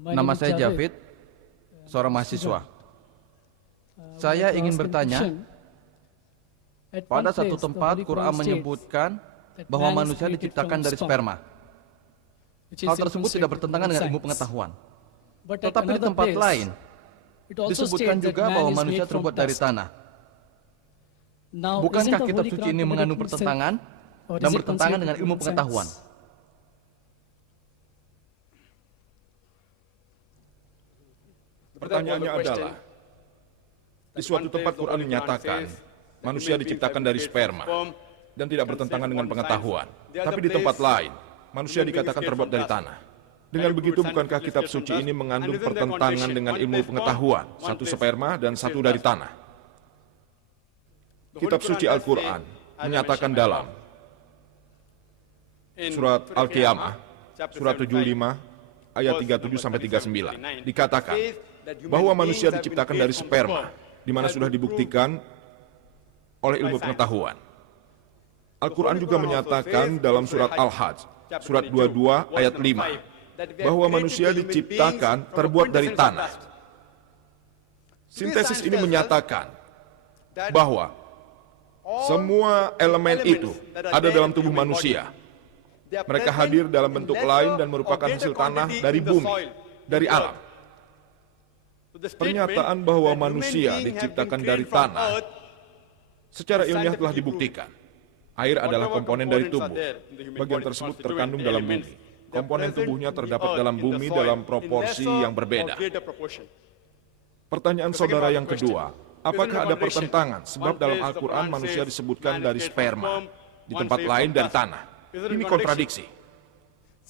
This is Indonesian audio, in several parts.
Nama saya Javid, seorang mahasiswa. Saya ingin bertanya, pada satu tempat Quran menyebutkan bahwa manusia diciptakan dari sperma. Hal tersebut tidak bertentangan dengan ilmu pengetahuan. Tetapi di tempat lain, disebutkan juga bahwa manusia terbuat dari tanah. Bukankah kitab suci ini mengandung pertentangan dan bertentangan dengan ilmu pengetahuan? Pertanyaannya adalah, di suatu tempat Quran menyatakan manusia diciptakan dari sperma dan tidak bertentangan dengan pengetahuan. Tapi di tempat lain, manusia dikatakan terbuat dari tanah. Dengan begitu, bukankah kitab suci ini mengandung pertentangan dengan ilmu pengetahuan? Satu sperma dan satu dari tanah. Kitab suci Al-Quran menyatakan dalam surat Al-Qiyamah, surat 75, ayat 37-39, dikatakan bahwa manusia diciptakan dari sperma, di mana sudah dibuktikan oleh ilmu pengetahuan. Al-Quran juga menyatakan dalam surat Al-Hajj, surat 22, ayat 5, bahwa manusia diciptakan terbuat dari tanah. Sintesis ini menyatakan bahwa semua elemen itu ada dalam tubuh manusia. Mereka hadir dalam bentuk lain dan merupakan hasil tanah dari bumi, dari alam. Pernyataan bahwa manusia diciptakan dari tanah secara ilmiah telah dibuktikan. Air adalah komponen dari tubuh. Bagian tersebut terkandung dalam bumi. Komponen tubuhnya terdapat dalam bumi dalam proporsi yang berbeda. Pertanyaan saudara yang kedua, apakah ada pertentangan? Sebab dalam Al-Quran manusia disebutkan dari sperma, di tempat lain dari tanah. Ini kontradiksi.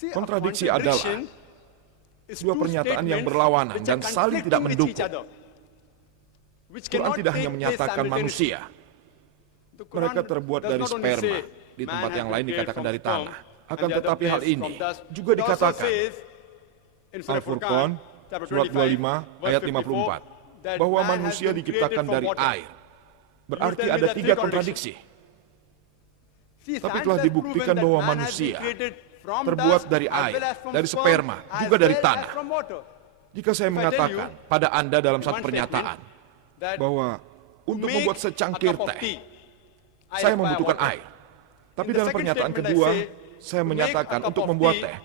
Kontradiksi adalah dua pernyataan yang berlawanan dan saling tidak mendukung. Quran tidak hanya menyatakan manusia. Mereka terbuat dari sperma, di tempat yang lain dikatakan dari tanah. Akan tetapi hal ini juga dikatakan Al-Furqan, surat 25, ayat 54, bahwa manusia diciptakan dari air. Berarti ada tiga kontradiksi. Tapi telah dibuktikan bahwa manusia terbuat dari air, dari sperma, juga dari tanah. Jika saya mengatakan pada Anda dalam satu pernyataan bahwa untuk membuat secangkir teh, saya membutuhkan air. Tapi dalam pernyataan kedua, saya menyatakan untuk membuat teh,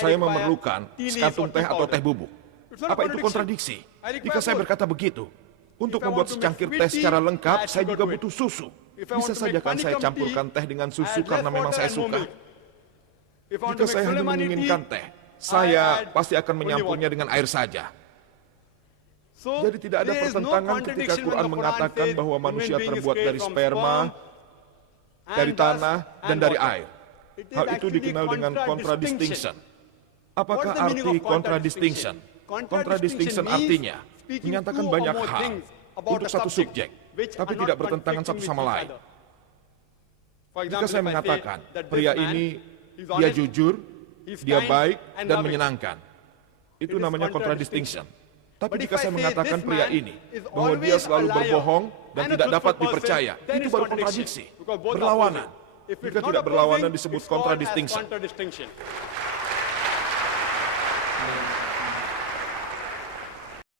saya memerlukan sekantung teh atau teh bubuk. Apa itu kontradiksi? Jika saya berkata begitu, untuk membuat secangkir teh secara lengkap, saya juga butuh susu. Bisa saja kan saya campurkan teh dengan susu karena memang saya suka. Jika saya hanya menginginkan teh, saya pasti akan menyampurnya dengan air saja. Jadi tidak ada pertentangan ketika Quran mengatakan bahwa manusia terbuat dari sperma, dari tanah, dan dari air. Hal itu dikenal dengan contradistinction. Apakah arti contradistinction? Contradistinction artinya menyatakan banyak hal untuk satu subjek, tapi tidak bertentangan satu sama lain. Jika saya mengatakan pria ini dia jujur, dia baik, dan menyenangkan, itu namanya contradistinction. Tapi jika saya mengatakan pria ini bahwa dia selalu berbohong dan tidak dapat dipercaya, itu baru kontradiksi, berlawanan. Jika tidak berlawanan disebut contradistinction.